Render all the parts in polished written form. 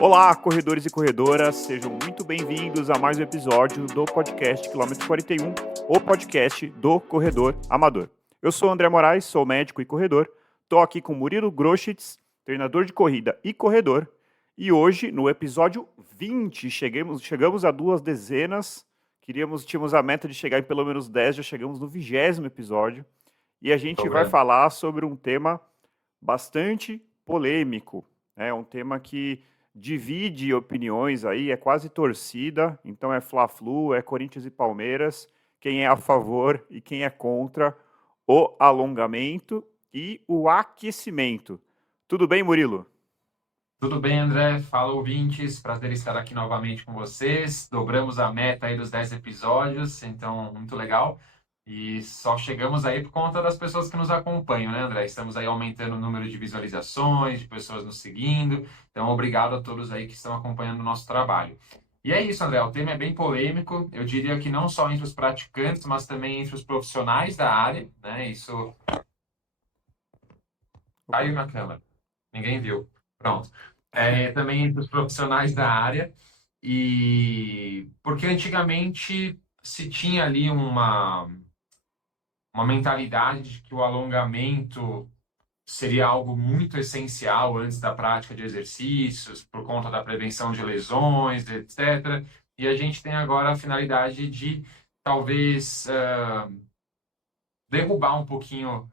Olá, corredores e corredoras, sejam muito bem-vindos a mais um episódio do podcast Quilômetro 41, o podcast do corredor amador. Eu sou o André Moraes, sou médico e corredor, estou aqui com Murilo Groschitz, treinador de corrida e corredor, e hoje, no episódio 20, chegamos a 2 dezenas, tínhamos a meta de chegar em pelo menos 10, já chegamos no 20º episódio, e a gente vai falar sobre um tema bastante polêmico, né? Um tema que divide opiniões aí, é quase torcida, então é Fla-Flu, é Corinthians e Palmeiras, quem é a favor e quem é contra o alongamento e o aquecimento. Tudo bem, Murilo? Tudo bem, André? Fala, ouvintes. Prazer estar aqui novamente com vocês. Dobramos a meta aí dos 10 episódios, então, muito legal. E só chegamos aí por conta das pessoas que nos acompanham, né, André? Estamos aí aumentando o número de visualizações, de pessoas nos seguindo. Então, obrigado a todos aí que estão acompanhando o nosso trabalho. E é isso, André. O tema é bem polêmico. Eu diria que não só entre os praticantes, mas também entre os profissionais da área, né? Isso caiu na câmera. Ninguém viu. Pronto. Também entre os profissionais da área, e porque antigamente se tinha ali uma mentalidade de que o alongamento seria algo muito essencial antes da prática de exercícios, por conta da prevenção de lesões, etc. E a gente tem agora a finalidade de talvez derrubar um pouquinho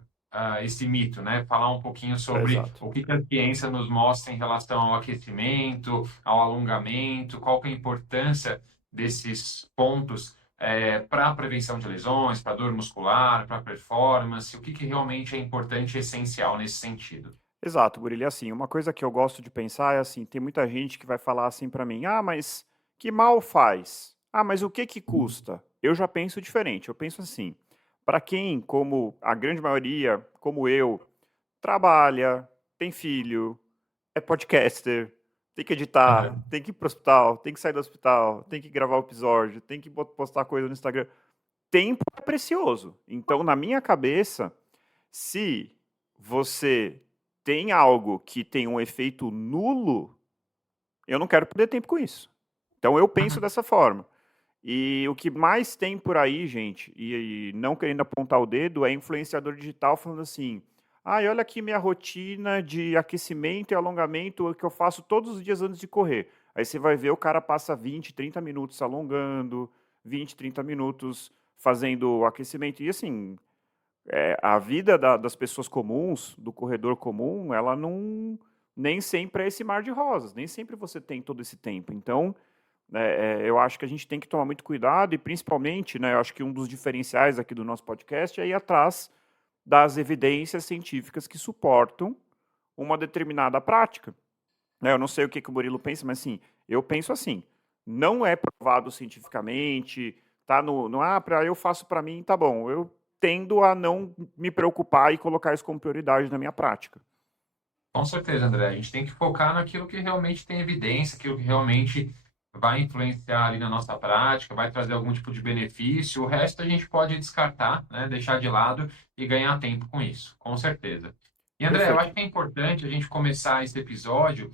esse mito, né? Falar um pouquinho sobre Exato. o que a ciência nos mostra em relação ao aquecimento, ao alongamento, qual que é a importância desses pontos para a prevenção de lesões, para dor muscular, para performance, o que realmente é importante e essencial nesse sentido. Exato, Murilo. E assim, uma coisa que eu gosto de pensar é assim, tem muita gente que vai falar assim para mim, mas que mal faz? Mas o que custa? Eu já penso diferente, eu penso assim, para quem, como a grande maioria, como eu, trabalha, tem filho, é podcaster, tem que editar, Uhum. tem que ir pro hospital, tem que sair do hospital, tem que gravar o episódio, tem que postar coisa no Instagram. Tempo é precioso. Então, na minha cabeça, se você tem algo que tem um efeito nulo, eu não quero perder tempo com isso. Então, eu penso dessa forma. E o que mais tem por aí, gente, e não querendo apontar o dedo, é influenciador digital falando assim: olha aqui minha rotina de aquecimento e alongamento que eu faço todos os dias antes de correr. Aí você vai ver, o cara passa 20, 30 minutos alongando, 20, 30 minutos fazendo o aquecimento. E assim, a vida das pessoas comuns, do corredor comum, ela não nem sempre é esse mar de rosas, nem sempre você tem todo esse tempo. Então, eu acho que a gente tem que tomar muito cuidado e, principalmente, né, eu acho que um dos diferenciais aqui do nosso podcast é ir atrás das evidências científicas que suportam uma determinada prática. Né, eu não sei o que o Murilo pensa, mas assim, eu penso assim, não é provado cientificamente, tá eu faço para mim, tá bom, eu tendo a não me preocupar e colocar isso como prioridade na minha prática. Com certeza, André. A gente tem que focar naquilo que realmente tem evidência, aquilo que realmente vai influenciar ali na nossa prática, vai trazer algum tipo de benefício. O resto a gente pode descartar, né, deixar de lado e ganhar tempo com isso, com certeza. E, André, eu Perfeito. acho que é importante a gente começar esse episódio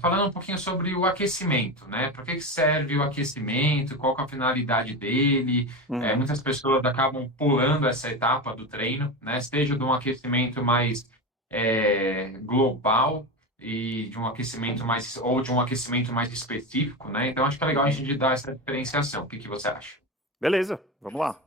falando um pouquinho sobre o aquecimento, né? Para que serve o aquecimento? Qual que é a finalidade dele? Uhum. Muitas pessoas acabam pulando essa etapa do treino, né? Seja de um aquecimento mais global e de um aquecimento mais ou de um aquecimento mais específico, né? Então acho que é legal a Uhum. gente dar essa diferenciação. O que que você acha? Beleza, vamos lá.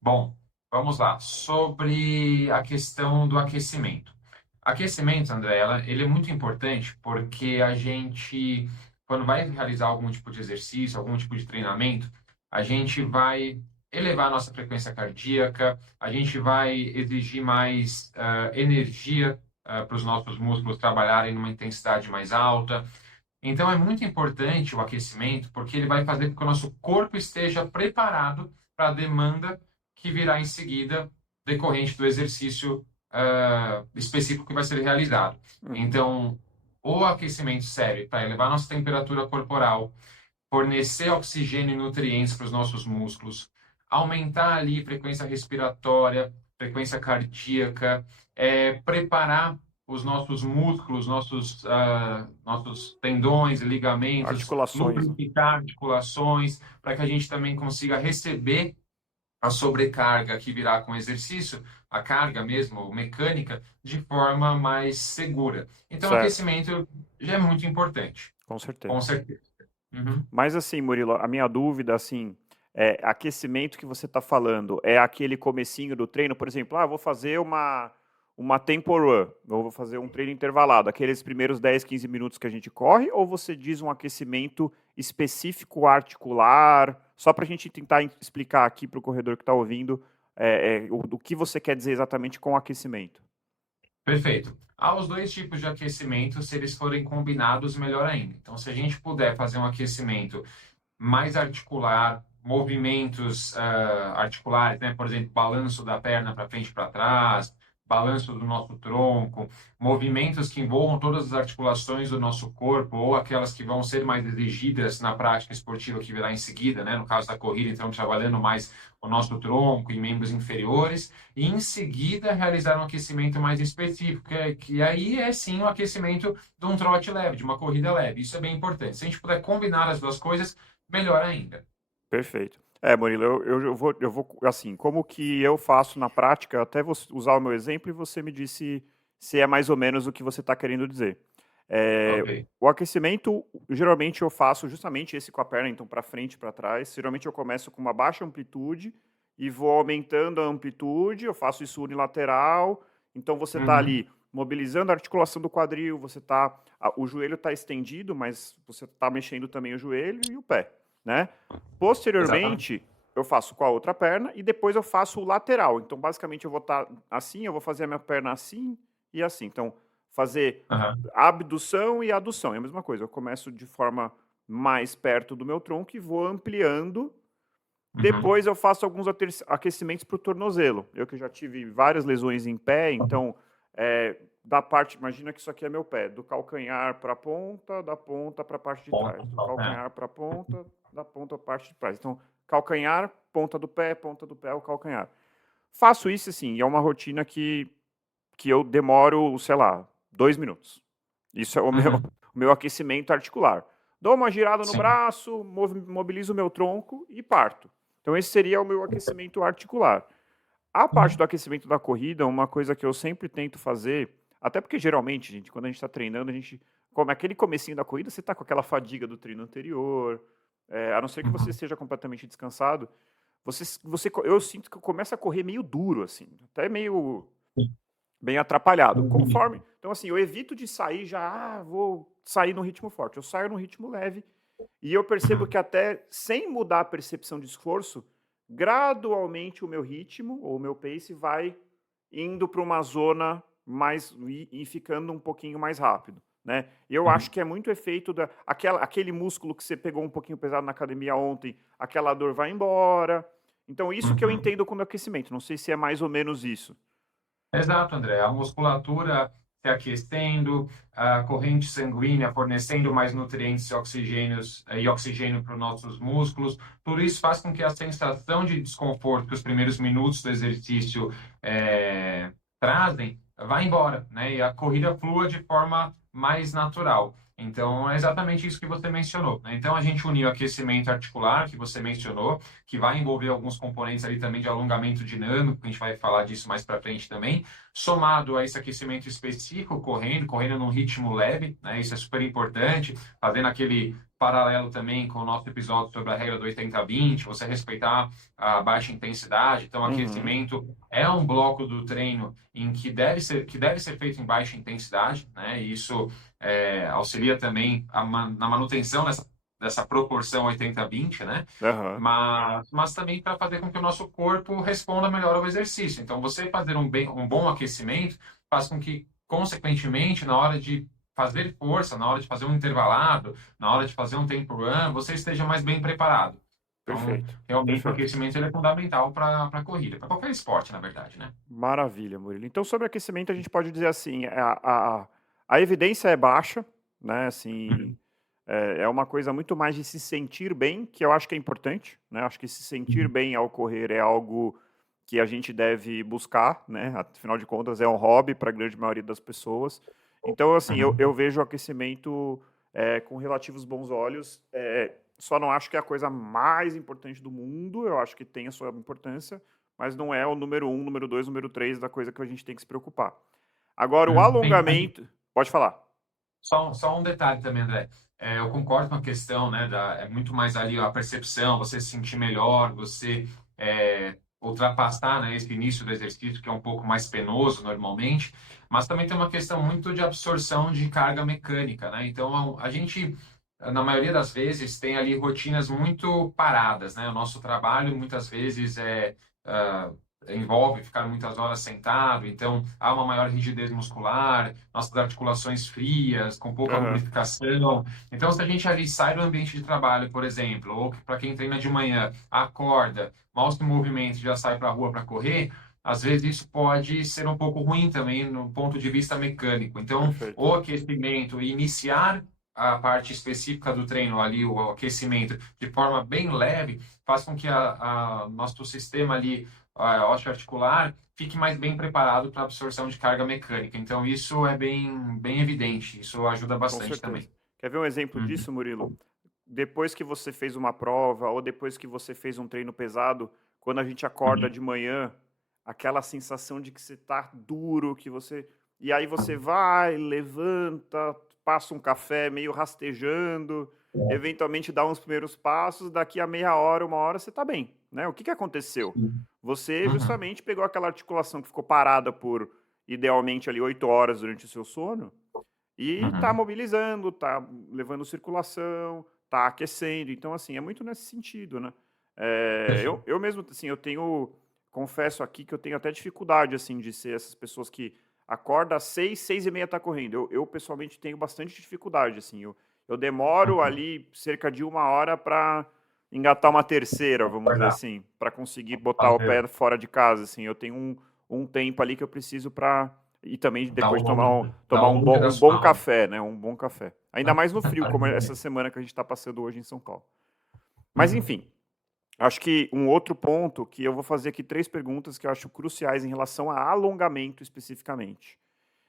Bom, vamos lá. Sobre a questão do aquecimento. Aquecimento, André, ele é muito importante porque a gente, quando vai realizar algum tipo de exercício, algum tipo de treinamento, a gente vai elevar a nossa frequência cardíaca, a gente vai exigir mais energia para os nossos músculos trabalharem numa intensidade mais alta. Então, é muito importante o aquecimento porque ele vai fazer com que o nosso corpo esteja preparado para a demanda que virá em seguida decorrente do exercício específico que vai ser realizado. Uhum. Então, o aquecimento serve para elevar nossa temperatura corporal, fornecer oxigênio e nutrientes para os nossos músculos, aumentar ali frequência respiratória, frequência cardíaca, preparar os nossos músculos, nossos tendões, ligamentos, Articulações, né? lubrificar articulações, para que a gente também consiga receber a sobrecarga que virá com o exercício, a carga mesmo, mecânica, de forma mais segura. Então, Certo, aquecimento já é muito importante, com com certeza. certeza. Uhum, Mas assim, Murilo, a minha dúvida, assim, aquecimento que você está falando, é aquele comecinho do treino, por exemplo, vou fazer uma tempo run, ou vou fazer um treino intervalado, aqueles primeiros 10, 15 minutos que a gente corre, ou você diz um aquecimento específico articular, só para a gente tentar explicar aqui para o corredor que está ouvindo o que você quer dizer exatamente com aquecimento. perfeito. Há os dois tipos de aquecimento, se eles forem combinados, melhor ainda. Então, se a gente puder fazer um aquecimento mais articular, movimentos articulares, né? Por exemplo, balanço da perna para frente e para trás, balanço do nosso tronco, movimentos que envolvam todas as articulações do nosso corpo ou aquelas que vão ser mais exigidas na prática esportiva que virá em seguida, né? No caso da corrida, então trabalhando mais o nosso tronco e membros inferiores, e em seguida realizar um aquecimento mais específico, que aí é sim o aquecimento de um trote leve, de uma corrida leve. Isso é bem importante. Se a gente puder combinar as duas coisas, melhor ainda. Perfeito. Murilo, eu vou, assim, como que eu faço na prática, eu até vou usar o meu exemplo e você me disse se é mais ou menos o que você está querendo dizer. É, Ok. o aquecimento, geralmente eu faço justamente esse com a perna, então para frente e para trás. Geralmente eu começo com uma baixa amplitude e vou aumentando a amplitude, eu faço isso unilateral. Então você está Uhum. ali mobilizando a articulação do quadril, o joelho está estendido, mas você está mexendo também o joelho e o pé, né? Exatamente. Posteriormente, eu faço com a outra perna e depois eu faço o lateral. Então, basicamente, eu vou estar assim, eu vou fazer a minha perna assim e assim. Então, fazer Aham. abdução e adução. É a mesma coisa. Eu começo de forma mais perto do meu tronco e vou ampliando. Uhum. Depois eu faço alguns aquecimentos para o tornozelo. Eu que já tive várias lesões em pé, então da parte, imagina que isso aqui é meu pé, do calcanhar para a ponta, da ponta para a parte de trás, do É. calcanhar para a ponta, da ponta para a parte de trás. Então, calcanhar, ponta do pé, o calcanhar. Faço isso assim, e é uma rotina que eu demoro, sei lá, 2 minutos. Isso é o meu, Uhum. o meu aquecimento articular. Dou uma girada no Sim. braço, mobilizo o meu tronco e parto. Então, esse seria o meu aquecimento articular. A parte Uhum. do aquecimento da corrida, uma coisa que eu sempre tento fazer, até porque geralmente, gente, quando a gente está treinando, a gente, como aquele comecinho da corrida, você está com aquela fadiga do treino anterior, a não ser que você Uhum. esteja completamente descansado, eu sinto que eu começo a correr meio duro, assim, até meio bem atrapalhado. Conforme, então assim, eu evito de sair já, vou sair no ritmo forte. Eu saio no ritmo leve e eu percebo Uhum. que até sem mudar a percepção de esforço, gradualmente o meu ritmo ou o meu pace vai indo para uma zona mais e ficando um pouquinho mais rápido, né? E eu acho Uhum. que é muito efeito aquele músculo que você pegou um pouquinho pesado na academia ontem, aquela dor vai embora. Então isso que eu Uhum. entendo como aquecimento. Não sei se é mais ou menos isso. Exato, André. A musculatura se aquecendo, a corrente sanguínea fornecendo mais nutrientes e oxigênio para os nossos músculos. Tudo isso faz com que a sensação de desconforto que os primeiros minutos do exercício trazem vá embora, né? E a corrida flua de forma mais natural. Então, é exatamente isso que você mencionou, né? Então, a gente uniu o aquecimento articular, que você mencionou, que vai envolver alguns componentes ali também de alongamento dinâmico, que a gente vai falar disso mais para frente também, somado a esse aquecimento específico, correndo num ritmo leve, né? Isso é super importante, fazendo aquele paralelo também com o nosso episódio sobre a regra do 80-20, você respeitar a baixa intensidade. Então, Uhum, aquecimento é um bloco do treino em que deve ser feito em baixa intensidade, né? E isso auxilia também na manutenção dessa proporção 80-20, né? aham, Mas também para fazer com que o nosso corpo responda melhor ao exercício. Então, você fazer um bom aquecimento faz com que, consequentemente, na hora de fazer força, na hora de fazer um intervalado, na hora de fazer um tempo run, você esteja mais bem preparado. Então, perfeito, realmente, o perfeito. aquecimento ele é fundamental para a corrida, para qualquer esporte, na verdade, né? Maravilha, Murilo. Então, sobre aquecimento, a gente pode dizer assim, a evidência é baixa, né? Assim, Uhum. é uma coisa muito mais de se sentir bem, que eu acho que é importante, né? Acho que se sentir Uhum. bem ao correr é algo que a gente deve buscar, né? Afinal de contas, é um hobby para a grande maioria das pessoas. Então, assim, eu vejo o aquecimento com relativos bons olhos. Só não acho que é a coisa mais importante do mundo, eu acho que tem a sua importância, mas não é o número um, número dois, número três da coisa que a gente tem que se preocupar. Agora, o Bem, alongamento. Pode falar. só um detalhe também, André. Eu concordo com a questão, né, é muito mais ali a percepção, você se sentir melhor, você ultrapassar, né, esse início do exercício que é um pouco mais penoso normalmente, mas também tem uma questão muito de absorção de carga mecânica, né? Então a gente, na maioria das vezes, tem ali rotinas muito paradas, né? O nosso trabalho muitas vezes ah, envolve ficar muitas horas sentado, então há uma maior rigidez muscular, nossas articulações frias, com pouca Aham, lubrificação. Então, se a gente ali sai do ambiente de trabalho, por exemplo, ou para quem treina de manhã, acorda, mal se movimenta e já sai para a rua para correr, às vezes isso pode ser um pouco ruim também no ponto de vista mecânico. Então, perfeito. o aquecimento e iniciar a parte específica do treino ali, o aquecimento, de forma bem leve, faz com que a nosso sistema ali a osteoarticular fique mais bem preparado para a absorção de carga mecânica. Então, isso é bem evidente, isso ajuda Com bastante certeza. também. Quer ver um exemplo Uhum. disso, Murilo? Depois que você fez uma prova ou depois que você fez um treino pesado, quando a gente acorda Uhum. de manhã, aquela sensação de que você tá duro, que você. E aí você vai, levanta, passa um café meio rastejando, eventualmente dá uns primeiros passos, daqui a meia hora, uma hora, você tá bem, né? O que que aconteceu? Você Uhum. justamente pegou aquela articulação que ficou parada por idealmente ali 8 horas durante o seu sono e tá Uhum. mobilizando, tá levando circulação, tá aquecendo. Então, assim, é muito nesse sentido, né? Perfeito. Eu mesmo, assim, eu tenho, confesso aqui que eu tenho até dificuldade, assim, de ser essas pessoas que acorda às 6, 6h30 tá correndo. Eu pessoalmente tenho bastante dificuldade, assim. Eu demoro Uhum. ali cerca de 1 hora para engatar uma terceira, vamos dizer Guardar. assim, para conseguir botar o Fazer, pé fora de casa, assim. Eu tenho um tempo ali que eu preciso para e também depois de dar tomar o look da um sua bom alma. café, né? Um bom café. Ainda mais no frio, como é essa semana que a gente está passando hoje em São Paulo. Mas Uhum. enfim, acho que um outro ponto que eu vou fazer aqui 3 perguntas que eu acho cruciais em relação a alongamento especificamente.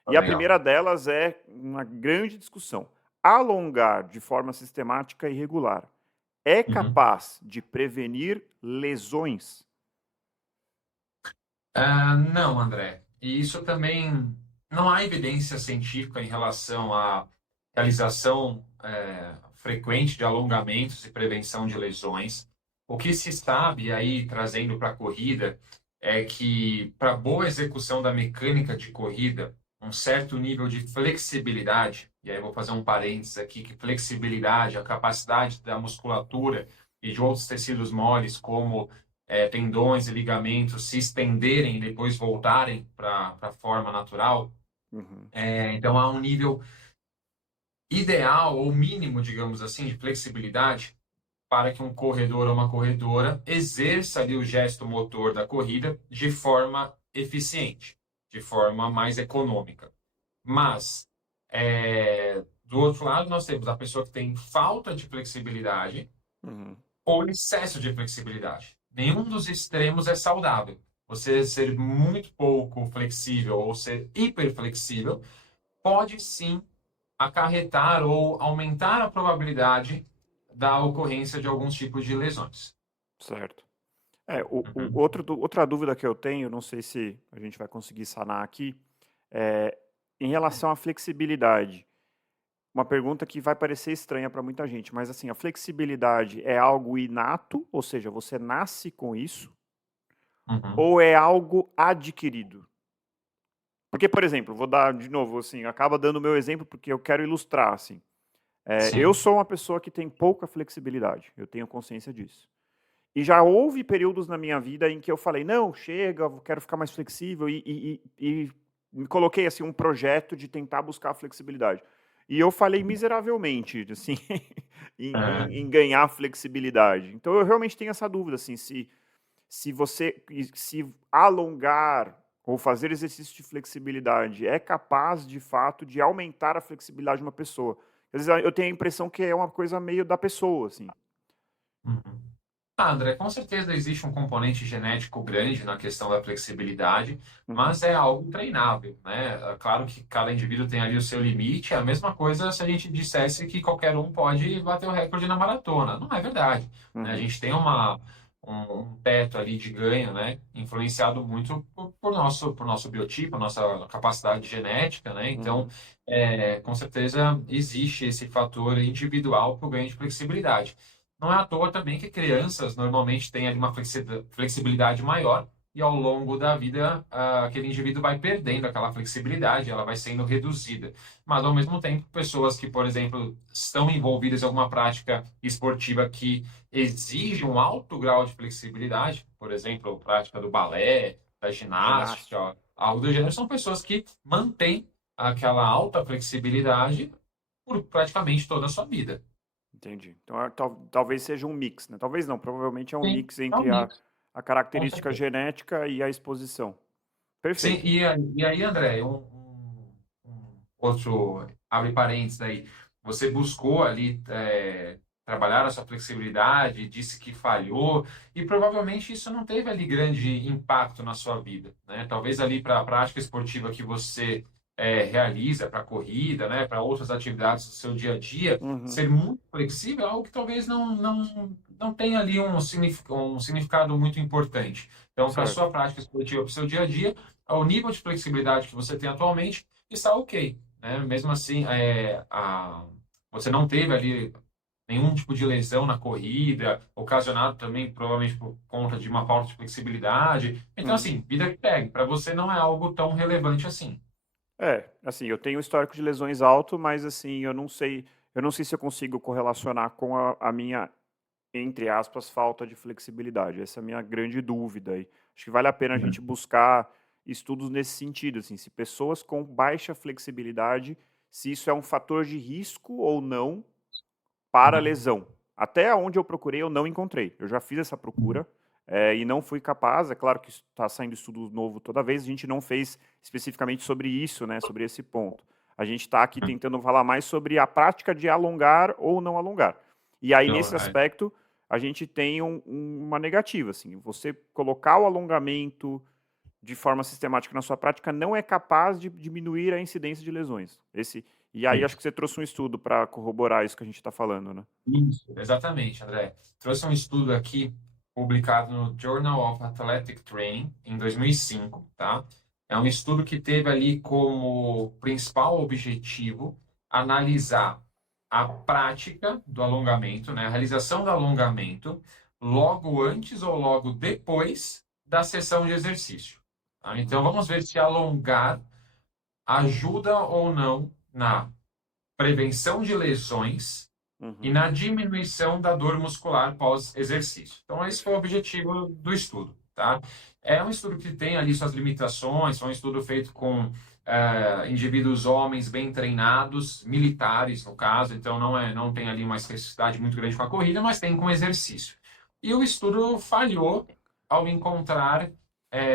E a Legal. primeira delas é uma grande discussão. Alongar de forma sistemática e regular é Uhum. capaz de prevenir lesões? Não, André. E isso também não há evidência científica em relação à realização frequente de alongamentos e prevenção de lesões. O que se sabe aí, trazendo para a corrida, é que para boa execução da mecânica de corrida, um certo nível de flexibilidade, e aí eu vou fazer um parênteses aqui, que flexibilidade, a capacidade da musculatura e de outros tecidos moles, como tendões e ligamentos se estenderem e depois voltarem para a forma natural. Uhum, Então, há um nível ideal ou mínimo, digamos assim, de flexibilidade para que um corredor ou uma corredora exerça ali o gesto motor da corrida de forma eficiente, de forma mais econômica. Mas, do outro lado, nós temos a pessoa que tem falta de flexibilidade uhum, ou excesso de flexibilidade. Nenhum dos extremos é saudável. Você ser muito pouco flexível ou ser hiperflexível pode sim acarretar ou aumentar a probabilidade da ocorrência de alguns tipos de lesões. certo. Uhum. Outra dúvida que eu tenho, não sei se a gente vai conseguir sanar aqui, é em relação à flexibilidade. Uma pergunta que vai parecer estranha para muita gente, mas assim, a flexibilidade é algo inato, ou seja, você nasce com isso, Uhum. ou é algo adquirido? Porque, por exemplo, vou dar de novo, assim, acaba dando o meu exemplo porque eu quero ilustrar, assim. Eu Sim. sou uma pessoa que tem pouca flexibilidade, eu tenho consciência disso. E já houve períodos na minha vida em que eu falei, não, chega, eu quero ficar mais flexível e me coloquei assim um projeto de tentar buscar a flexibilidade. E eu falei miseravelmente, assim, em ganhar flexibilidade. Então eu realmente tenho essa dúvida, assim, se alongar ou fazer exercício de flexibilidade é capaz, de fato, de aumentar a flexibilidade de uma pessoa. Às vezes eu tenho a impressão que é uma coisa meio da pessoa, assim. Uhum. Ah, André, com certeza existe um componente genético grande na questão da flexibilidade, Uhum, mas é algo treinável, né? É claro que cada indivíduo tem ali o seu limite, é a mesma coisa se a gente dissesse que qualquer um pode bater o recorde na maratona. Não é verdade, né? A uhum, gente tem um teto ali de ganho, né? Influenciado muito por nosso biotipo, nossa capacidade genética, né? Então, uhum, com certeza existe esse fator individual para o ganho de flexibilidade. Não é à toa também que crianças normalmente têm ali uma flexibilidade maior e ao longo da vida aquele indivíduo vai perdendo aquela flexibilidade, ela vai sendo reduzida. Mas ao mesmo tempo, pessoas que, por exemplo, estão envolvidas em alguma prática esportiva que exige um alto grau de flexibilidade, por exemplo, a prática do balé, da ginástica. ginástica, algo do gênero, são pessoas que mantêm aquela alta flexibilidade por praticamente toda a sua vida. Entendi. Então, talvez seja um mix, né? Talvez não, provavelmente é um Sim, mix é um entre mix. a Com característica certeza. genética e a exposição. Sim, Perfeito. e aí, André, outro, abre parênteses aí, você buscou ali trabalhar a sua flexibilidade, disse que falhou, e provavelmente isso não teve ali grande impacto na sua vida, né? Talvez ali para a prática esportiva que você realiza, para a corrida, né, para outras atividades do seu dia a dia, Uhum, ser muito flexível é algo que talvez não tenha ali um significado muito importante. Então, para a certo. sua prática esportiva, para o seu dia a dia, ao nível de flexibilidade que você tem atualmente, está ok, né? Mesmo assim, você não teve ali nenhum tipo de lesão na corrida, ocasionado também provavelmente por conta de uma falta de flexibilidade. Então, Uhum. assim, vida que pegue. Para você não é algo tão relevante assim. É, assim, eu tenho um histórico de lesões alto, mas assim, eu não sei se eu consigo correlacionar com a minha, entre aspas, falta de flexibilidade. Essa é a minha grande dúvida aí. Acho que vale a pena a gente Uhum. buscar estudos nesse sentido, assim, se pessoas com baixa flexibilidade, se isso é um fator de risco ou não para a Uhum. lesão. Até onde eu procurei, eu não encontrei. Eu já fiz essa procura e não fui capaz. É claro que está saindo estudo novo toda vez. A gente não fez especificamente sobre isso, né, sobre esse ponto. A gente está aqui Uhum. tentando falar mais sobre a prática de alongar ou não alongar. E aí, Não, nesse aspecto, a gente tem uma negativa. Assim, você colocar o alongamento de forma sistemática na sua prática não é capaz de diminuir a incidência de lesões. E aí acho isso. que você trouxe um estudo para corroborar isso que a gente está falando, né? Isso, exatamente, André. Trouxe um estudo aqui publicado no Journal of Athletic Training em 2005, tá? É um estudo que teve ali como principal objetivo analisar a prática do alongamento, né? A realização do alongamento logo antes ou logo depois da sessão de exercício, tá? Então Uhum, vamos ver se alongar ajuda ou não na prevenção de lesões e uhum, na diminuição da dor muscular pós-exercício. Então, esse foi o perfeito. objetivo do estudo, tá? É um estudo que tem ali suas limitações, foi um estudo feito com indivíduos homens bem treinados, militares no caso, então não tem ali uma especificidade muito grande com a corrida, mas tem com exercício. E o estudo falhou ao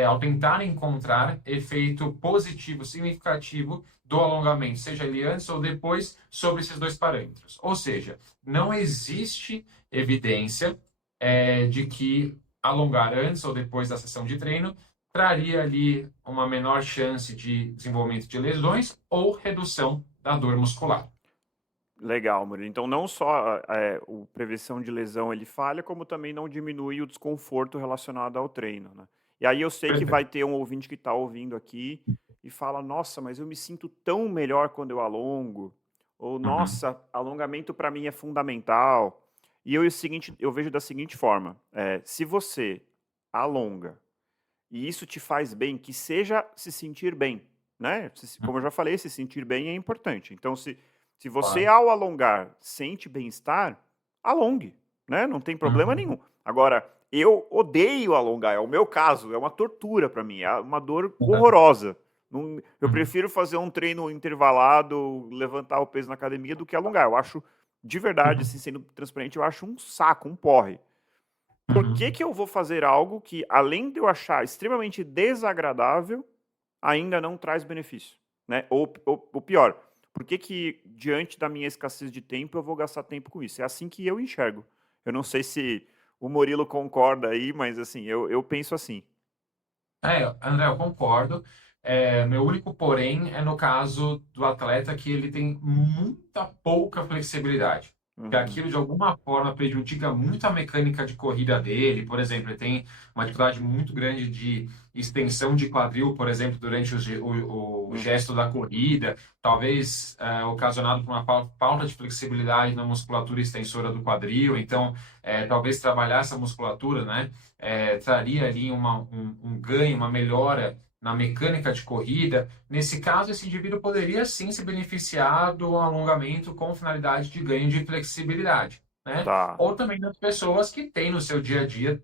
ao tentar encontrar efeito positivo significativo do alongamento, seja ele antes ou depois, sobre esses dois parâmetros. Ou seja, não existe evidência de que alongar antes ou depois da sessão de treino traria ali uma menor chance de desenvolvimento de lesões ou redução da dor muscular. Legal, Murilo. Então, não só o prevenção de lesão ele falha, como também não diminui o desconforto relacionado ao treino, né? E aí eu sei que vai Perfeito. ter um ouvinte que está ouvindo aqui e fala, nossa, mas eu me sinto tão melhor quando eu alongo. Ou, Uhum. nossa, alongamento para mim é fundamental. E eu vejo da seguinte forma, se você alonga e isso te faz bem, que seja se sentir bem, né? Como eu já falei, se sentir bem é importante. Então, se você Claro. ao alongar sente bem-estar, alongue, né? Não tem problema Uhum. nenhum. Agora, eu odeio alongar, é o meu caso, é uma tortura para mim, é uma dor horrorosa. Eu Uhum. prefiro fazer um treino intervalado, levantar o peso na academia do que alongar. Eu acho, de verdade, Uhum. assim, sendo transparente, eu acho um saco, um porre. Por que Uhum. que eu vou fazer algo que, além de eu achar extremamente desagradável, ainda não traz benefício, né? Ou pior, por que que, diante da minha escassez de tempo, eu vou gastar tempo com isso? É assim que eu enxergo. Eu não sei se o Murilo concorda aí, mas assim, eu penso assim. André, eu concordo. Meu único porém é no caso do atleta que ele tem muita pouca flexibilidade. Que Uhum, aquilo de alguma forma prejudica muito a mecânica de corrida dele. Por exemplo, ele tem uma dificuldade muito grande de extensão de quadril, por exemplo, durante o uhum, gesto da corrida, talvez ocasionado por uma falta de flexibilidade na musculatura extensora do quadril. Então, talvez trabalhar essa musculatura, né? Traria ali um ganho, uma melhora na mecânica de corrida. Nesse caso, esse indivíduo poderia sim se beneficiar do alongamento com finalidade de ganho de flexibilidade, né? tá, Ou também das pessoas que têm no seu dia a dia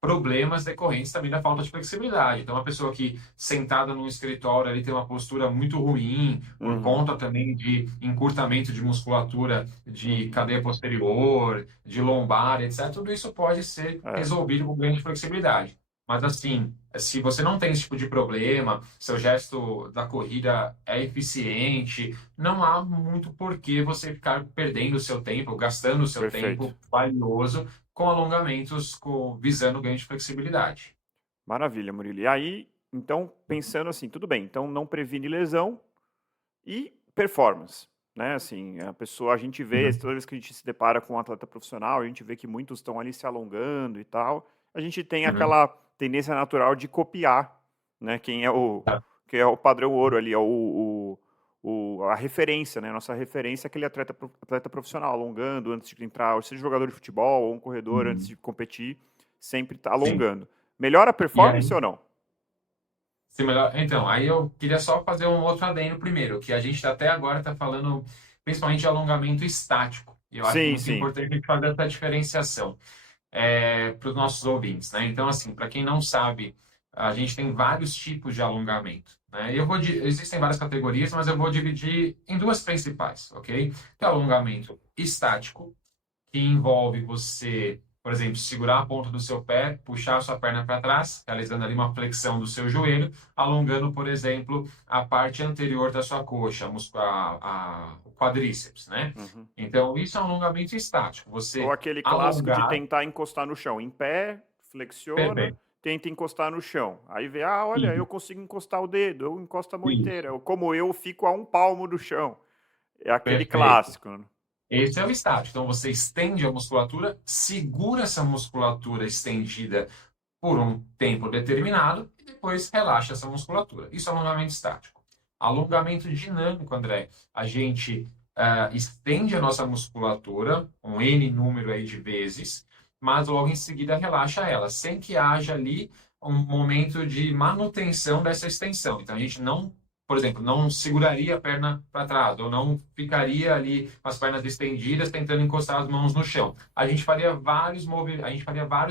problemas decorrentes também da falta de flexibilidade. Então, uma pessoa que sentada num escritório ali tem uma postura muito ruim, por uhum, conta também de encurtamento de musculatura de uhum, cadeia posterior, de lombar, etc. Tudo isso pode ser é, resolvido com ganho de flexibilidade. Mas assim, se você não tem esse tipo de problema, seu gesto da corrida é eficiente, não há muito porquê você ficar perdendo o seu tempo, gastando o seu perfeito. tempo valioso com alongamentos visando ganho de flexibilidade. Maravilha, Murilo. E aí, então, pensando assim, tudo bem, então não previne lesão e performance, né? Assim, a pessoa, a gente vê, Uhum. toda vez que a gente se depara com um atleta profissional, a gente vê que muitos estão ali se alongando e tal, a gente tem Uhum. aquela tendência natural de copiar, né? Quem é o padrão ouro ali, é a referência, né? Nossa referência é aquele atleta profissional, alongando antes de entrar, ou seja jogador de futebol ou um corredor antes Uhum. de competir, sempre está Sim. alongando. Melhora a E aí, performance ou não? se melhor... Então, aí eu queria só fazer um outro adendo primeiro, que a gente até agora está falando principalmente de alongamento estático. E eu acho Sim, muito sim. importante a gente fazer essa diferenciação. Para os nossos ouvintes, né? Então, assim, para quem não sabe, a gente tem vários tipos de alongamento, né? Existem várias categorias, mas eu vou dividir em duas principais, ok? Que é o Tá. alongamento estático, que envolve você, por exemplo, segurar a ponta do seu pé, puxar a sua perna para trás, realizando ali uma flexão do seu joelho, alongando, por exemplo, a parte anterior da sua coxa, o quadríceps, né? Uhum. Então, isso é um alongamento estático. Ou Você aquele clássico de alongar. tentar encostar no chão. Em pé, flexiona, Perfeito. tenta encostar no chão. Aí vê, ah, olha, eu consigo encostar o dedo, eu encosto a mão Isso, inteira. Como eu fico a um palmo do chão. É aquele perfeito. clássico, né? Esse é o estático. Então, você estende a musculatura, segura essa musculatura estendida por um tempo determinado e depois relaxa essa musculatura. Isso é alongamento estático. Alongamento dinâmico, André. A gente estende a nossa musculatura, um N número aí de vezes, mas logo em seguida relaxa ela, sem que haja ali um momento de manutenção dessa extensão. Então, a gente não, por exemplo, não seguraria a perna para trás, ou não ficaria ali com as pernas estendidas tentando encostar as mãos no chão. A gente faria vários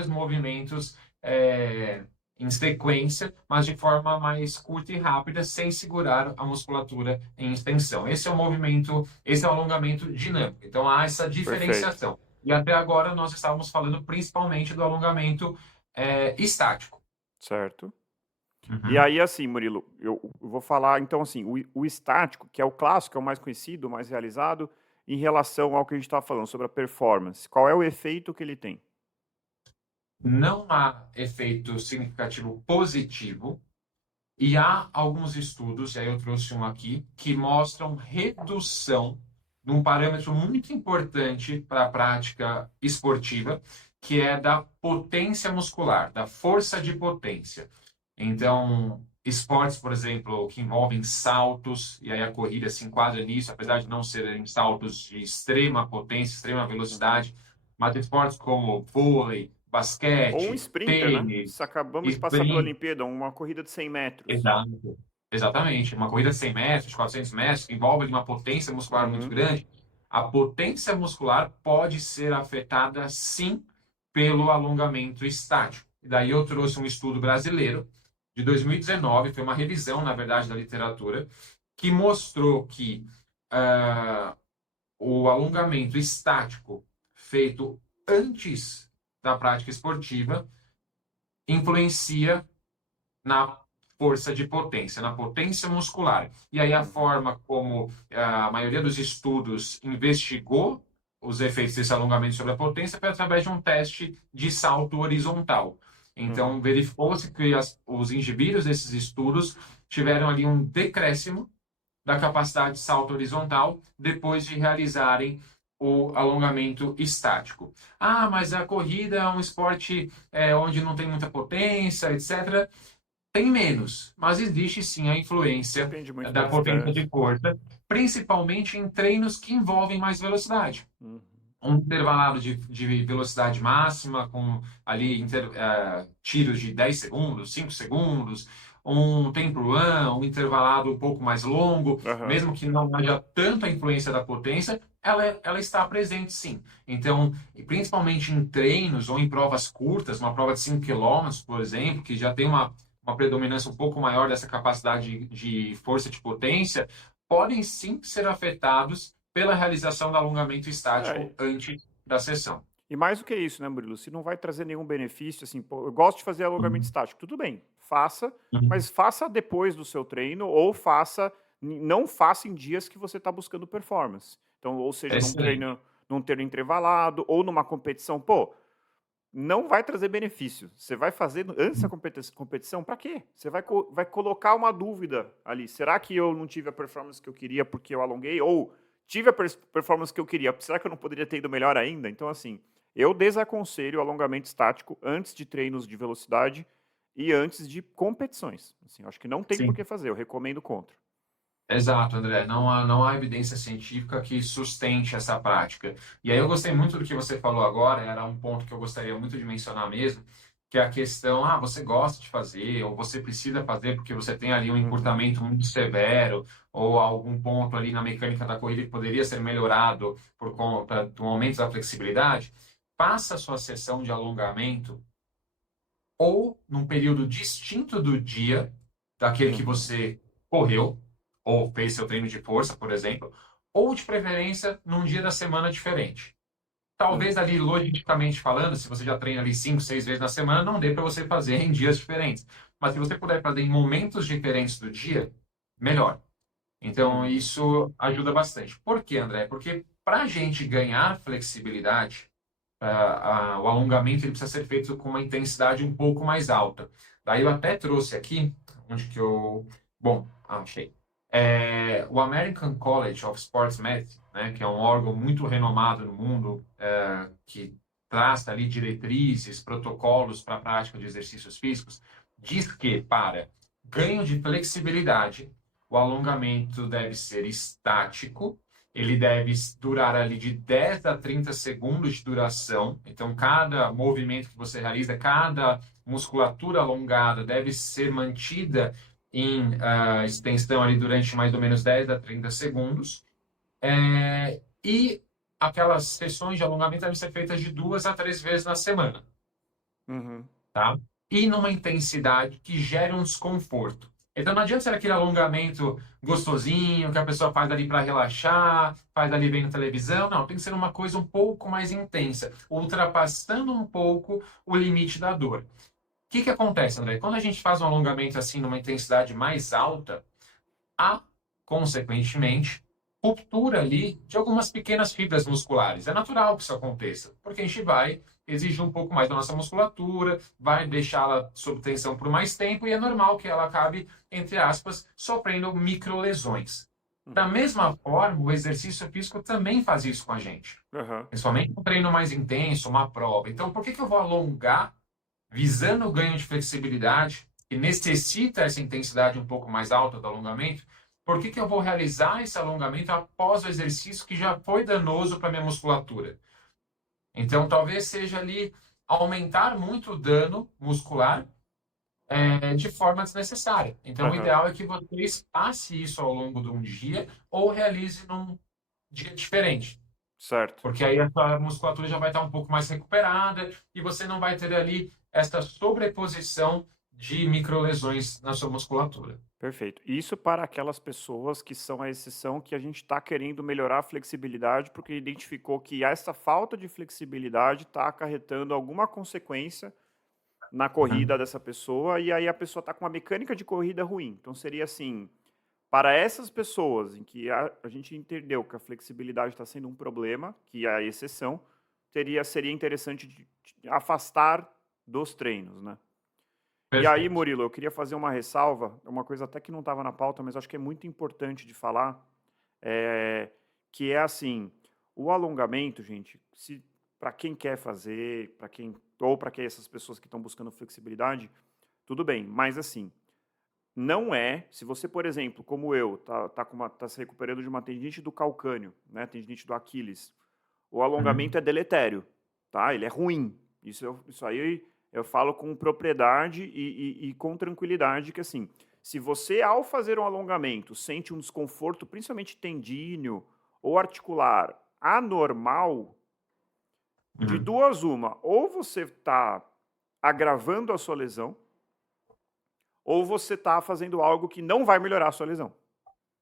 movimentos é, em sequência, mas de forma mais curta e rápida, sem segurar a musculatura em extensão. Esse é o alongamento dinâmico. Então há essa Perfeito. diferenciação. E até agora nós estávamos falando principalmente do alongamento estático. Certo. E Uhum. aí, assim, Murilo, eu vou falar, então, assim, o estático, que é o clássico, é o mais conhecido, o mais realizado, em relação ao que a gente estava falando sobre a performance. Qual é o efeito que ele tem? Não há efeito significativo positivo. E há alguns estudos, e aí eu trouxe um aqui, que mostram redução de um parâmetro muito importante para a prática esportiva, que é da potência muscular, da força de potência. Então, esportes, por exemplo, que envolvem saltos, e aí a corrida se enquadra nisso, apesar de não serem saltos de extrema potência, extrema Uhum. velocidade, mas esportes como vôlei, Ou um basquete, sprinter, né? tênis, Se acabamos de passar pela sprint. Olimpíada, uma corrida de 100 metros. Exato. Exatamente. Uma corrida de 100 metros, de 400 metros, que envolve uma potência muscular muito Uhum. grande. A potência muscular pode ser afetada, sim, pelo alongamento estático. E daí eu trouxe um estudo brasileiro de 2019, foi uma revisão, na verdade, da literatura, que mostrou que o alongamento estático feito antes da prática esportiva influencia na força de potência, na potência muscular. E aí a Uhum. forma como a maioria dos estudos investigou os efeitos desse alongamento sobre a potência foi através de um teste de salto horizontal. Então, verificou-se que os indivíduos desses estudos tiveram ali um decréscimo da capacidade de salto horizontal depois de realizarem o alongamento estático. Ah, mas a corrida é um esporte onde não tem muita potência, etc. Tem menos, mas existe sim a influência Depende muito da da potência distância. de força, principalmente em treinos que envolvem mais velocidade. Uhum. Um intervalado de velocidade máxima, com ali tiros de 10 segundos, 5 segundos, um tempo run, um intervalado um pouco mais longo, Aham. mesmo que não haja tanta influência da potência, ela está presente sim. Então, e principalmente em treinos ou em provas curtas, uma prova de 5 quilômetros, por exemplo, que já tem uma predominância um pouco maior dessa capacidade de força de potência, podem sim ser afetados pela realização do alongamento É, estático antes da sessão. e mais do que isso, né, Murilo? Se não vai trazer nenhum benefício, assim, pô, eu gosto de fazer alongamento Uhum. estático, tudo bem, faça, Uhum. mas faça depois do seu treino ou não faça em dias que você está buscando performance. Então, ou seja, Excelente. num treino intervalado ou numa competição, pô, não vai trazer benefício. Você vai fazer antes da competição, para quê? Você vai colocar uma dúvida ali. Será que eu não tive a performance que eu queria porque eu alonguei? Ou tive a performance que eu queria, será que eu não poderia ter ido melhor ainda? Então, assim, eu desaconselho o alongamento estático antes de treinos de velocidade e antes de competições. Assim, eu acho que não tem por Sim. que fazer, eu recomendo contra. Exato, André. Não há evidência científica que sustente essa prática. E aí eu gostei muito do que você falou agora, era um ponto que eu gostaria muito de mencionar mesmo, que é a questão, você gosta de fazer, ou você precisa fazer porque você tem ali um Uhum, encurtamento muito severo, ou algum ponto ali na mecânica da corrida que poderia ser melhorado por conta do aumento da flexibilidade. Faça a sua sessão de alongamento ou num período distinto do dia daquele que uhum, você correu, ou fez seu treino de força, por exemplo, ou de preferência num dia da semana diferente. Talvez uhum, ali, logicamente falando, se você já treina ali 5, 6 vezes na semana, não dê para você fazer em dias diferentes. Mas se você puder fazer em momentos diferentes do dia, melhor. Então, uhum, isso ajuda bastante. Por quê, André? Porque para a gente ganhar flexibilidade, o alongamento ele precisa ser feito com uma intensidade um pouco mais alta. Daí eu até trouxe aqui, onde que eu... Bom, achei. O American College of Sports Medicine, né, que é um órgão muito renomado no mundo, que traz ali diretrizes, protocolos para a prática de exercícios físicos, diz que para ganho de flexibilidade, o alongamento deve ser estático, ele deve durar ali de 10 a 30 segundos de duração. Então, cada movimento que você realiza, cada musculatura alongada deve ser mantida em extensão ali durante mais ou menos 10 a 30 segundos. E aquelas sessões de alongamento devem ser feitas de 2 a 3 vezes na semana, uhum. tá? E numa intensidade que gere um desconforto. Então não adianta ser aquele alongamento gostosinho que a pessoa faz ali para relaxar, faz ali vendo televisão. Não, tem que ser uma coisa um pouco mais intensa, ultrapassando um pouco o limite da dor. O que acontece, André? Quando a gente faz um alongamento assim numa intensidade mais alta, há, consequentemente, ruptura ali de algumas pequenas fibras musculares. É natural que isso aconteça, porque a gente vai exigir um pouco mais da nossa musculatura, vai deixá-la sob tensão por mais tempo e é normal que ela acabe, entre aspas, sofrendo microlesões. Da Uhum. mesma forma, o exercício físico também faz isso com a gente, Aham. principalmente um treino mais intenso, uma prova. Então, por que eu vou alongar visando o ganho de flexibilidade, que necessita essa intensidade um pouco mais alta do alongamento? Por que eu vou realizar esse alongamento após o exercício que já foi danoso para a minha musculatura? Então, talvez seja ali aumentar muito o dano muscular de forma desnecessária. Então, o Aham. ideal é que você espace isso ao longo de um dia ou realize num dia diferente. Certo. Porque aí a sua musculatura já vai estar um pouco mais recuperada e você não vai ter ali esta sobreposição de microlesões na sua musculatura. Perfeito. Isso para aquelas pessoas que são a exceção, que a gente está querendo melhorar a flexibilidade, porque identificou que essa falta de flexibilidade está acarretando alguma consequência na Uhum. corrida dessa pessoa, e aí a pessoa está com uma mecânica de corrida ruim. Então seria assim, Para essas pessoas em que a gente entendeu que a flexibilidade está sendo um problema, que é a exceção, seria interessante de afastar dos treinos, né? E aí, Perfeito. Murilo, eu queria fazer uma ressalva, uma coisa até que não estava na pauta, mas acho que é muito importante de falar, que é assim, o alongamento, gente, para quem quer fazer, ou para quem essas pessoas que estão buscando flexibilidade, tudo bem, mas assim, não é, se você, por exemplo, como eu, tá se recuperando de uma tendinite do calcâneo, né, tendinite do Aquiles, o alongamento Uhum. é deletério, tá? Ele é ruim. Isso aí eu falo com propriedade e com tranquilidade que, assim, se você, ao fazer um alongamento, sente um desconforto, principalmente tendíneo ou articular, anormal, de Uhum. duas uma, ou você está agravando a sua lesão, ou você está fazendo algo que não vai melhorar a sua lesão.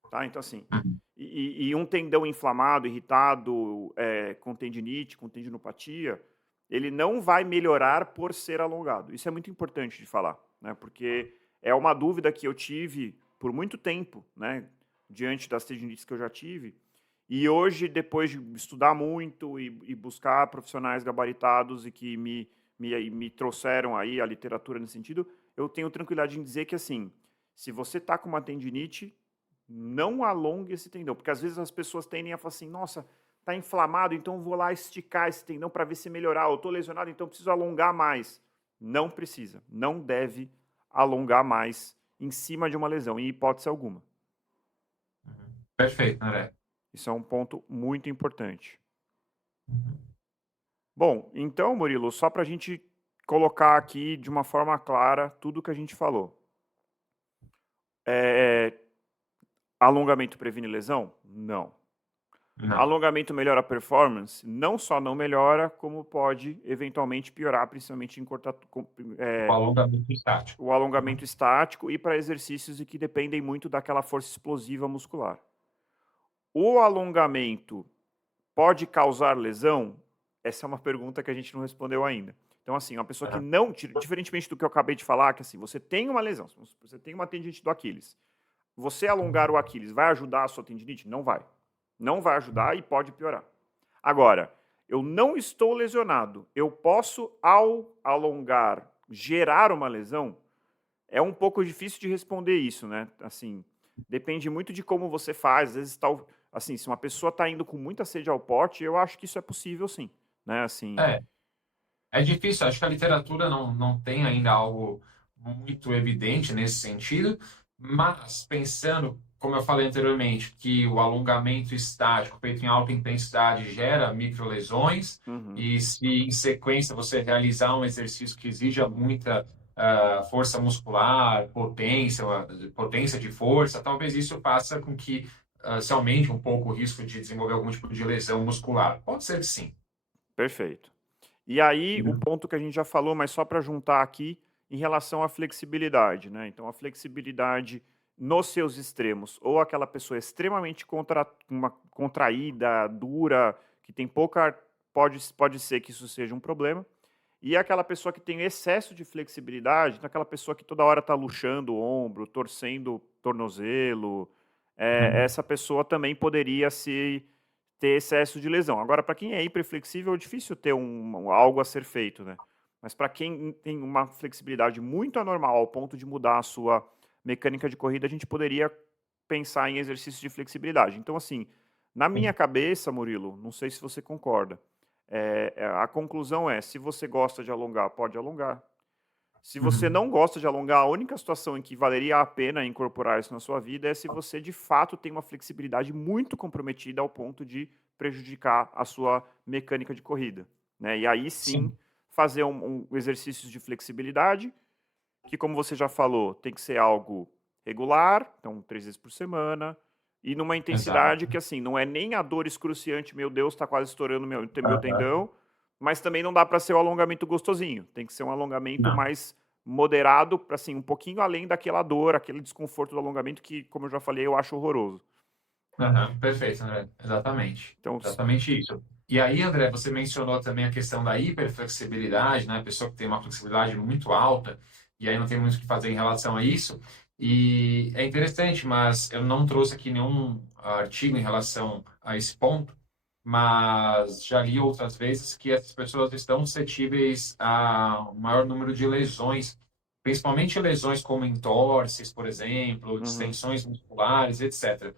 Tá? Então, assim, Uhum. e um tendão inflamado, irritado, com tendinite, com tendinopatia, ele não vai melhorar por ser alongado. Isso é muito importante de falar, né? Porque é uma dúvida que eu tive por muito tempo, né? Diante das tendinites que eu já tive. E hoje, depois de estudar muito e buscar profissionais gabaritados e que me trouxeram aí a literatura nesse sentido, eu tenho tranquilidade em dizer que, assim, se você está com uma tendinite, não alongue esse tendão, porque às vezes as pessoas tendem a falar assim, nossa, tá inflamado, então vou lá esticar esse tendão para ver se melhorar, eu tô lesionado, então preciso alongar mais. Não precisa, não deve alongar mais em cima de uma lesão, em hipótese alguma. Uhum. Perfeito, André. Isso é um ponto muito importante. Uhum. Bom, então, Murilo, só para a gente colocar aqui de uma forma clara tudo que a gente falou. Alongamento previne lesão? Não. Não. Alongamento melhora a performance? Não só não melhora, como pode eventualmente piorar, principalmente em O alongamento estático. o Uhum. alongamento estático e para exercícios que dependem muito daquela força explosiva muscular. O alongamento pode causar lesão? Essa é uma pergunta que a gente não respondeu ainda. Então, assim, uma pessoa que Uhum. não, diferentemente do que eu acabei de falar, que assim, você tem uma lesão, você tem uma tendinite do Aquiles, você alongar o Aquiles vai ajudar a sua tendinite? Não vai. Não vai ajudar e pode piorar. Agora, eu não estou lesionado. Eu posso, ao alongar, gerar uma lesão? É um pouco difícil de responder isso, né? Assim, depende muito de como você faz. Às vezes, assim, se uma pessoa está indo com muita sede ao pote, eu acho que isso é possível, sim. Né? Assim, É, é difícil, acho que a literatura não tem ainda algo muito evidente nesse sentido, mas pensando, como eu falei anteriormente, que o alongamento estático feito em alta intensidade gera microlesões, uhum, e se em sequência você realizar um exercício que exija muita força muscular, potência de força, talvez isso faça com que se aumente um pouco o risco de desenvolver algum tipo de lesão muscular. Pode ser que sim. perfeito. E aí, o Uhum. ponto que a gente já falou, mas só para juntar aqui, em relação à flexibilidade, né? Então, a flexibilidade nos seus extremos, ou aquela pessoa extremamente contraída, dura, que tem pouca. Pode ser que isso seja um problema. E aquela pessoa que tem excesso de flexibilidade, então aquela pessoa que toda hora está luxando o ombro, torcendo o tornozelo, Uhum. essa pessoa também poderia se ter excesso de lesão. Agora, para quem é hiperflexível, é difícil ter algo a ser feito, né? Mas para quem tem uma flexibilidade muito anormal, ao ponto de mudar a sua mecânica de corrida, a gente poderia pensar em exercícios de flexibilidade. Então, assim, na minha Sim. cabeça, Murilo, não sei se você concorda, a conclusão é, se você gosta de alongar, pode alongar. Se você Uhum. não gosta de alongar, a única situação em que valeria a pena incorporar isso na sua vida é se você de fato tem uma flexibilidade muito comprometida ao ponto de prejudicar a sua mecânica de corrida, né? E aí sim Sim, fazer exercícios de flexibilidade, que como você já falou, tem que ser algo regular, então 3 vezes por semana, e numa exato. intensidade que assim, não é nem a dor excruciante, meu Deus, está quase estourando meu Aham. tendão, mas também não dá para ser um alongamento gostosinho. Tem que ser um alongamento Não. mais moderado, para assim, um pouquinho além daquela dor, aquele desconforto do alongamento que, como eu já falei, eu acho horroroso. Aham. Perfeito, André. Exatamente. Então, Exatamente isso. E aí, André, você mencionou também a questão da hiperflexibilidade, né? A pessoa que tem uma flexibilidade muito alta, e aí não tem muito o que fazer em relação a isso. E é interessante, mas eu não trouxe aqui nenhum artigo em relação a esse ponto, mas já li outras vezes que essas pessoas estão suscetíveis a um maior número de lesões, principalmente lesões como entorses, por exemplo, Uhum, distensões musculares, etc.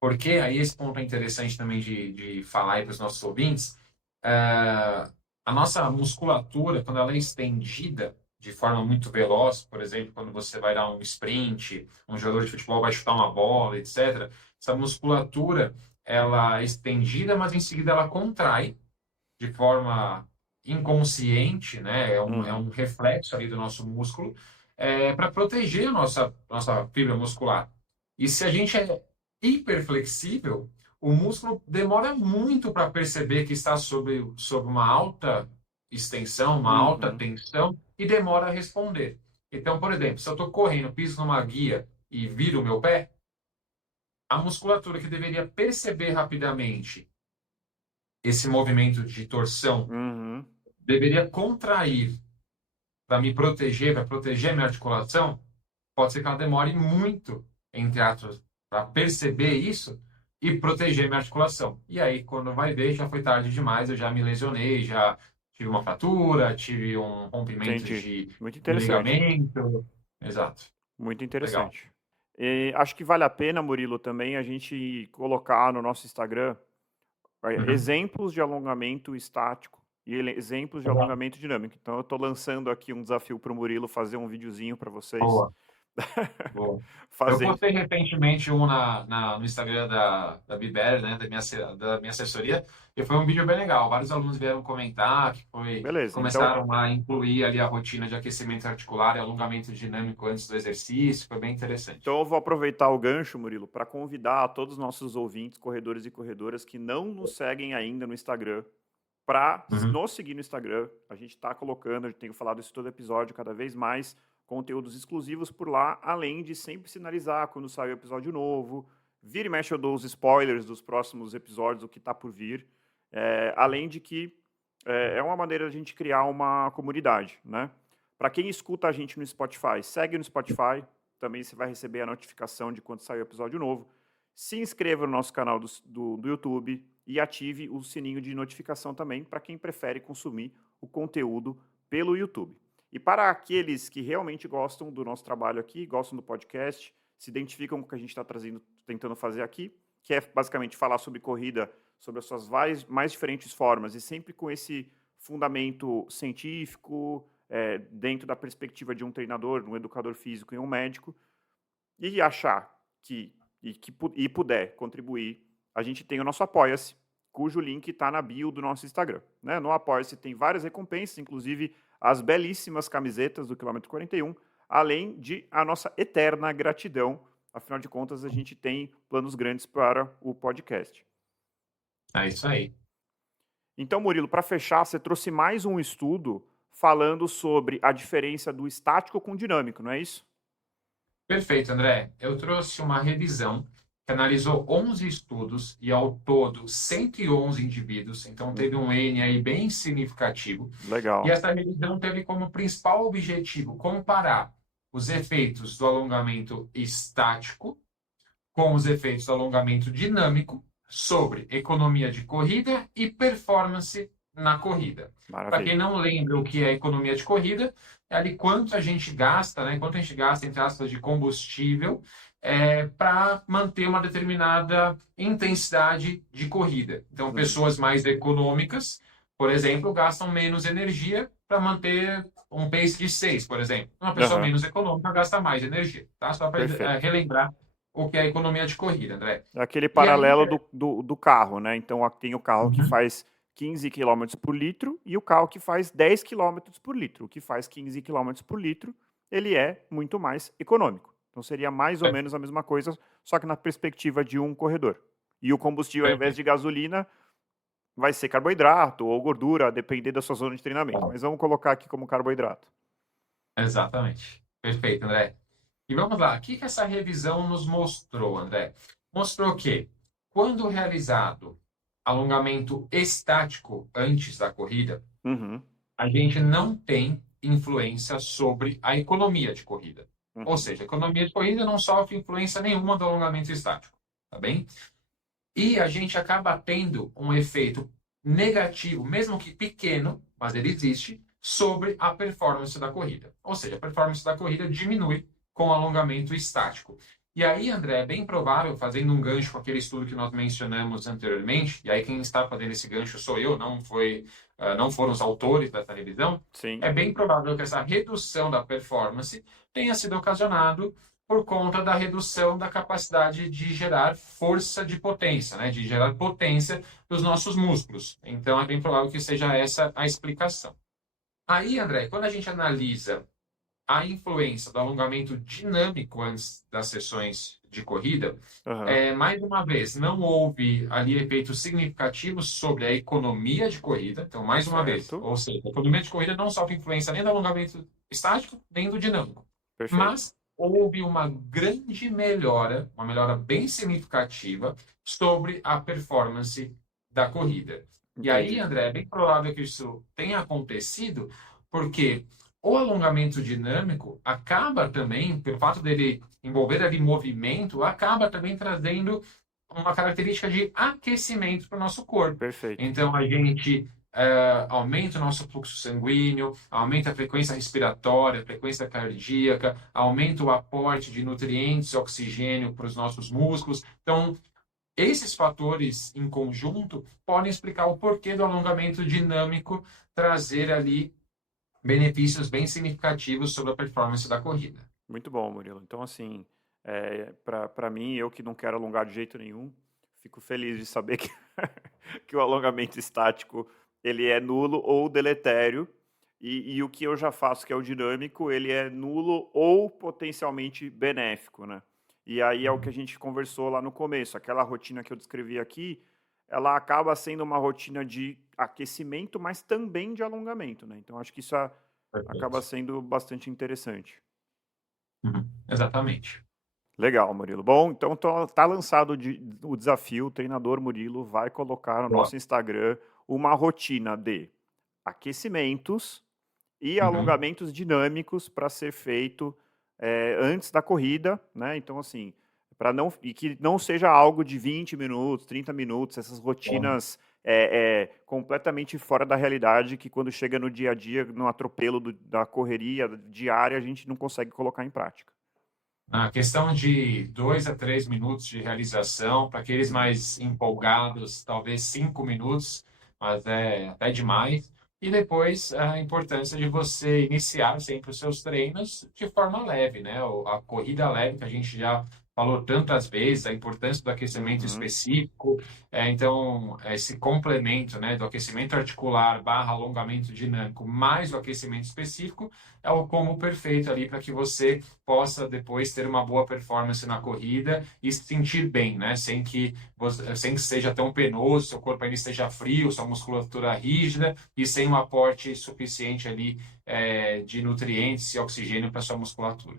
Porque aí esse ponto é interessante também de falar aí para os nossos ouvintes. A nossa musculatura, quando ela é estendida de forma muito veloz, por exemplo, quando você vai dar um sprint, um jogador de futebol vai chutar uma bola, etc., essa musculatura, ela é estendida, mas em seguida ela contrai de forma inconsciente, né? É uhum, um reflexo ali do nosso músculo, para proteger a nossa fibra muscular. E se a gente é hiperflexível, o músculo demora muito para perceber que está sob uma alta extensão, uma alta uhum, tensão, e demora a responder. Então, por exemplo, se eu estou correndo, piso numa guia e viro o meu pé, a musculatura que deveria perceber rapidamente esse movimento de torção uhum. deveria contrair para me proteger, para proteger a minha articulação, pode ser que ela demore muito, entre aspas, para perceber isso e proteger minha articulação. E aí, quando vai ver, já foi tarde demais, eu já me lesionei, já tive uma fratura, tive um rompimento Entendi. Muito de interessante. ligamento. Exato. Muito Legal. interessante. E acho que vale a pena, Murilo, também a gente colocar no nosso Instagram Uhum. exemplos de alongamento estático e exemplos de Legal. alongamento dinâmico. Então, eu estou lançando aqui um desafio para o Murilo fazer um videozinho para vocês. Boa. Boa. Eu Fazendo. postei recentemente um no Instagram da Biber, né, da minha assessoria, e foi um vídeo bem legal. Vários alunos vieram comentar Beleza. Então, começaram a incluir ali a rotina de aquecimento articular e alongamento dinâmico antes do exercício. Foi bem interessante. eu vou aproveitar o gancho, Murilo, para convidar a todos os nossos ouvintes, corredores e corredoras que não nos seguem ainda no Instagram, para Uhum. nos seguir no Instagram. A gente está colocando, eu tenho falado isso todo episódio, cada vez mais conteúdos exclusivos por lá, além de sempre sinalizar quando sai o episódio novo. Vira e mexe eu dou os spoilers dos próximos episódios, o que está por vir. Além de que é uma maneira de a gente criar uma comunidade, né? Para quem escuta a gente no Spotify, segue no Spotify, também você vai receber a notificação de quando sair o episódio novo. Se inscreva no nosso canal do YouTube e ative o sininho de notificação também para quem prefere consumir o conteúdo pelo YouTube. E para aqueles que realmente gostam do nosso trabalho aqui, gostam do podcast, se identificam com o que a gente está trazendo, tentando fazer aqui, que é basicamente falar sobre corrida, sobre as suas mais diferentes formas e sempre com esse fundamento científico, dentro da perspectiva de um treinador, um educador físico e um médico, e achar que puder contribuir, a gente tem o nosso Apoia-se, cujo link está na bio do nosso Instagram. Né? No Apoia-se tem várias recompensas, inclusive as belíssimas camisetas do quilômetro 41, além de a nossa eterna gratidão. Afinal de contas, a gente tem planos grandes para o podcast. É isso aí. Então, Murilo, para fechar, você trouxe mais um estudo falando sobre a diferença do estático com o dinâmico, não é isso? Perfeito, André. Eu trouxe uma revisão que analisou 11 estudos e, ao todo, 111 indivíduos. Então, teve um N aí bem significativo. E Legal. essa revisão teve como principal objetivo comparar os efeitos do alongamento estático com os efeitos do alongamento dinâmico sobre economia de corrida e performance na corrida. Para quem Maravilha. não lembra o que é economia de corrida, é ali quanto a gente gasta, né, quanto a gente gasta, entre aspas, de combustível para manter uma determinada intensidade de corrida. Então, Uhum. pessoas mais econômicas, por exemplo, gastam menos energia para manter um pace de 6, por exemplo. Uma pessoa Aham. menos econômica gasta mais energia, tá? Só para Perfeito. relembrar o que é a economia de corrida, André. É aquele E aí, paralelo do carro, né? Então, tem o carro que uhum, faz 15 quilômetros por litro e o carro que faz 10 quilômetros por litro. O que faz 15 quilômetros por litro, ele é muito mais econômico. Então, seria mais ou é, menos a mesma coisa, só que na perspectiva de um corredor. E o combustível, ao invés perfeito. de gasolina, vai ser carboidrato ou gordura, a depender da sua zona de treinamento. Mas vamos colocar aqui como carboidrato. Exatamente. Perfeito, André. E vamos lá, o que que essa revisão nos mostrou, André? Mostrou que, quando realizado alongamento estático antes da corrida, Uhum. a gente não tem influência sobre a economia de corrida. Ou Uhum. seja, a economia de corrida não sofre influência nenhuma do alongamento estático, tá bem? E a gente acaba tendo um efeito negativo, mesmo que pequeno, mas ele existe, sobre a performance da corrida. Ou seja, a performance da corrida diminui com o alongamento estático. E aí, André, é bem provável, fazendo um gancho com aquele estudo que nós mencionamos anteriormente, e aí quem está fazendo esse gancho sou eu, não foram os autores dessa revisão, Sim, é bem provável que essa redução da performance tenha sido ocasionado por conta da redução da capacidade de gerar força de potência, né? De gerar potência dos nossos músculos. Então, é bem provável que seja essa a explicação. Aí, André, quando a gente analisa a influência do alongamento dinâmico antes das sessões de corrida, aham, mais uma vez, não houve ali efeitos significativos sobre a economia de corrida. Então, mais uma vez, certo, ou seja, a economia de corrida não sofre influência nem do alongamento estático, nem do dinâmico. perfeito, Mas houve uma grande melhora, uma melhora bem significativa sobre a performance da corrida. E aí, entendi. André, é bem provável que isso tenha acontecido, porque o alongamento dinâmico acaba também, pelo fato dele envolver ali movimento, acaba também trazendo uma característica de aquecimento para o nosso corpo. Perfeito. Então, a gente aumenta o nosso fluxo sanguíneo, aumenta a frequência respiratória, a frequência cardíaca, aumenta o aporte de nutrientes e oxigênio para os nossos músculos. Então, esses fatores em conjunto podem explicar o porquê do alongamento dinâmico trazer ali benefícios bem significativos sobre a performance da corrida. Muito bom, Murilo. Então, assim, para mim, eu que não quero alongar de jeito nenhum, fico feliz de saber que, que o alongamento estático ele é nulo ou deletério, e o que eu já faço, que é o dinâmico, ele é nulo ou potencialmente benéfico, né? E aí é o que a gente conversou lá no começo. Aquela rotina que eu descrevi aqui, ela acaba sendo uma rotina de aquecimento, mas também de alongamento, né? Então, acho que isso acaba Perfeito. sendo bastante interessante. Exatamente. Legal, Murilo. Bom, então tá lançado o desafio. O treinador Murilo vai colocar no Boa. nosso Instagram uma rotina de aquecimentos e Uhum. alongamentos dinâmicos para ser feito antes da corrida, né? Então, assim, para não e que não seja algo de 20 minutos, 30 minutos, essas Boa. rotinas completamente fora da realidade que quando chega no dia a dia, no atropelo da correria diária, a gente não consegue colocar em prática. A questão de 2 a 3 minutos de realização, para aqueles mais empolgados, talvez 5 minutos, mas é até demais. E depois a importância de você iniciar sempre os seus treinos de forma leve, né? A corrida leve, que a gente já falou tantas vezes, a importância do aquecimento Uhum. específico. Então, esse complemento, né, do aquecimento articular barra alongamento dinâmico mais o aquecimento específico é o combo perfeito ali para que você possa depois ter uma boa performance na corrida e se sentir bem, né? Sem que seja tão penoso, seu corpo ainda esteja frio, sua musculatura rígida e sem um aporte suficiente ali de nutrientes e oxigênio para sua musculatura.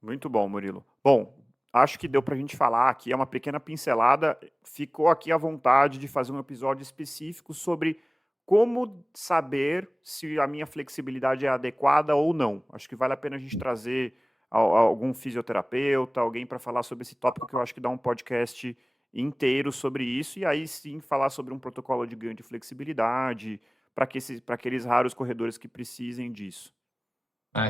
Muito bom, Murilo. Bom, acho que deu para a gente falar aqui, é uma pequena pincelada. Ficou aqui à vontade de fazer um episódio específico sobre como saber se a minha flexibilidade é adequada ou não. Acho que vale a pena a gente trazer algum fisioterapeuta, alguém para falar sobre esse tópico, que eu acho que dá um podcast inteiro sobre isso, e aí sim falar sobre um protocolo de ganho de flexibilidade para aqueles raros corredores que precisem disso.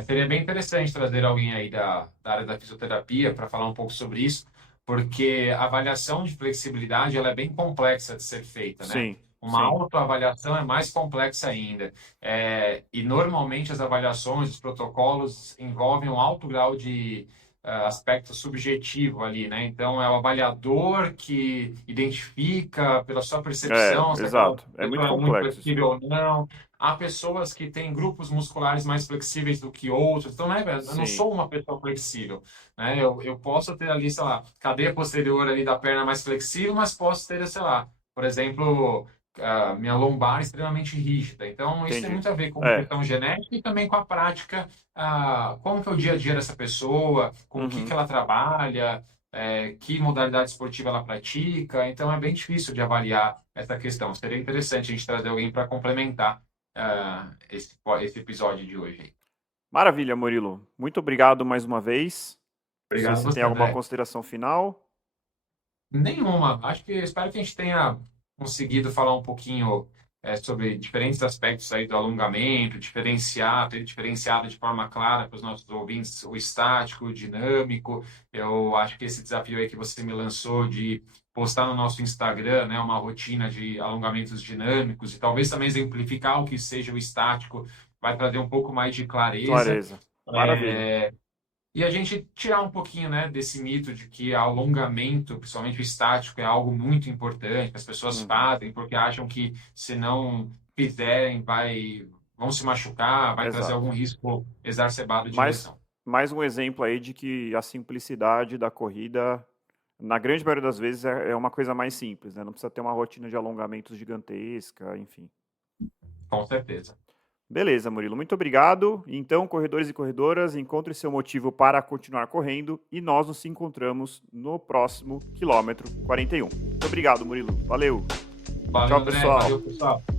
Seria bem interessante trazer alguém aí da área da fisioterapia para falar um pouco sobre isso, porque a avaliação de flexibilidade ela é bem complexa de ser feita, né? Sim, Uma sim. autoavaliação é mais complexa ainda. E normalmente as avaliações, os protocolos envolvem um alto grau de aspecto subjetivo ali, né? Então é o avaliador que identifica pela sua percepção se aquela Exato. É muito pessoa é muito complexo isso flexível daí. ou não. Há pessoas que têm grupos musculares mais flexíveis do que outros. Então, né, velho, eu não Sim. sou uma pessoa flexível, né? Eu posso ter ali, sei lá, cadeia posterior ali da perna mais flexível, mas posso ter, sei lá, por exemplo, minha lombar extremamente rígida. Então, isso tem Entendi. muito a ver com É. questão genética e também com a prática, como que é o dia a dia dessa pessoa, com o que que Uhum. ela trabalha, que modalidade esportiva ela pratica. Então, é bem difícil de avaliar essa questão. Seria interessante a gente trazer alguém para complementar esse episódio de hoje. Maravilha, Murilo. Muito obrigado mais uma vez. Não sei Obrigado a se tem você, alguma André. consideração final. Nenhuma. Espero que a gente tenha conseguido falar um pouquinho sobre diferentes aspectos aí do alongamento, ter diferenciado de forma clara para os nossos ouvintes o estático, o dinâmico. Eu acho que esse desafio aí que você me lançou de postar no nosso Instagram, né, uma rotina de alongamentos dinâmicos e talvez também exemplificar o que seja o estático, vai trazer um pouco mais de clareza. Clareza. Maravilha. E a gente tirar um pouquinho, né, desse mito de que alongamento, principalmente o estático, é algo muito importante, que as pessoas Uhum. fazem porque acham que se não fizerem vão se machucar, vai trazer Exato. algum risco exacerbado de Mais, lesão. mais um exemplo aí de que a simplicidade da corrida, na grande maioria das vezes, é uma coisa mais simples, né? Não precisa ter uma rotina de alongamentos gigantesca, enfim. Com certeza. Beleza, Murilo, muito obrigado. Então, corredores e corredoras, encontre seu motivo para continuar correndo e nós nos encontramos no próximo quilômetro 41. Muito obrigado, Murilo. Valeu. Valeu, Tchau, André. Valeu, pessoal. pessoal.